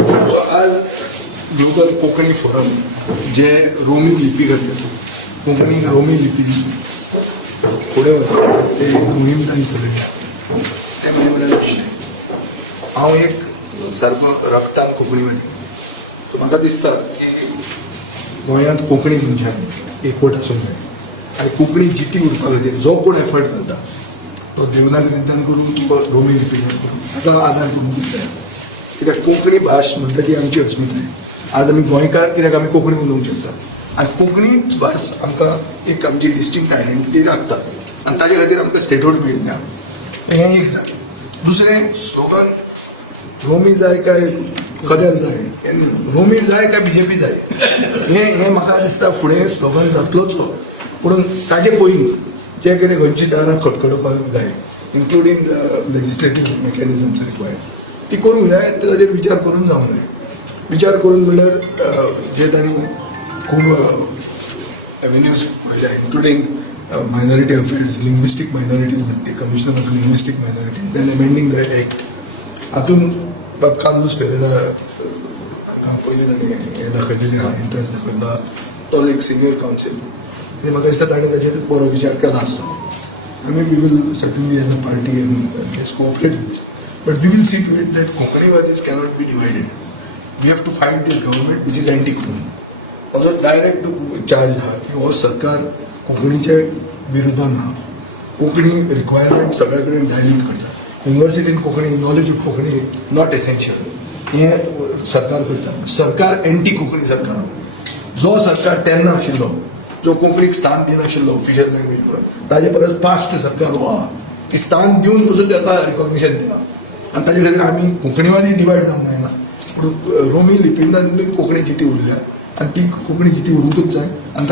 आज global Konkani forum जे Romney लिपी करतात, कोंकणी रोमी लिपी फुडें वता ते मोहीम तांणी चलयल्या तें मागीर बरें दिसलें. हांव एक सारको रक्तान कोंकणीवादी. सो म्हाका दिसता की गोंयांत कोंकणी मनशांक एकवट आसूंक जाय आनी कोंकणी जिती उरपा खातीर जो कोण एफर्ट घालता तो देवनागरींतल्यान करून किंवा रोमी लिपींतल्यान करून ताका आदार करूंक जाय. कित्याक कोंकणी भास म्हणटा ती आमची अस्मिताय. आज आमी गोंयकार कित्याक आमी कोंकणी उलोवंक शकतात आनी कोंकणीच भास आमकां एक आमची डिस्टिंक्ट आयडेंटिटी राखता आनी ताजे खातीर आमकां स्टेटहूड मेळिल्लें हें एक जालें. दुसरें स्लोगन रोमी जाय काय कदेल जाय, रोमी जाय काय BJP जाय, हें म्हाका दिसता फुडें स्लोगन जातलोच. पूण ताजे पयलीं जे कितें खंयची दारां खटखटोवपाक जाय इन्क्लुडींग लेजिस्लेटीव मेकॅनिजम्स रिक्वायर्ड ती करूंक जाय. ताजेर विचार करून जावंक जाय. विचार करून म्हणल्यार जे तांणी खूब एवेन्यूज पळयल्या including minority affairs, linguistic minorities म्हणटा commissioner of linguistic minorities then amending the act. हातून बाब कार्लोस फेरेरा हांकां पयलीं ताणें हें दाखयलेलें आहा, इंट्रस्ट दाखयला. तो एक सिनियर कावन्सील आनी म्हाका दिसता ताणें ताचेर बरो विचार केला आसतलो. आमी we will certainly as a party and cooperate but we will see to it that कोंकणीवादीज cannot be divided. We have to fight this government which is anti Konkani. म्हजो डायरेक्ट चार्ज आहा की हो सरकार कोंकणीचे विरोधान आहा. कोंकणी रिक्वायरमेंट सगळे कडेन डायल्यूट करता. युनिवर्सिटीन Konkani knowledge of Konkani not essential हें सरकार करता. सरकार एंटी कोंकणी सरकार. जो सरकार तेन्ना आशिल्लो जो कोंकणीक स्थान दिनाशिल्लो ऑफिशियल लँग्वेज म्हणून ताजे परस फास्ट सरकार हो आहा की स्थान दिवन पसून ताका रिकॉग्निशन दिना आनी ताजे खातीर आमी कोंकणीवादी डिवायड जावंक जायना. पूण रोमी लिपींतल्यान कोंकणी जिती उरल्या आनी ती कोंकणी जिती उरूंकूच जाय आनी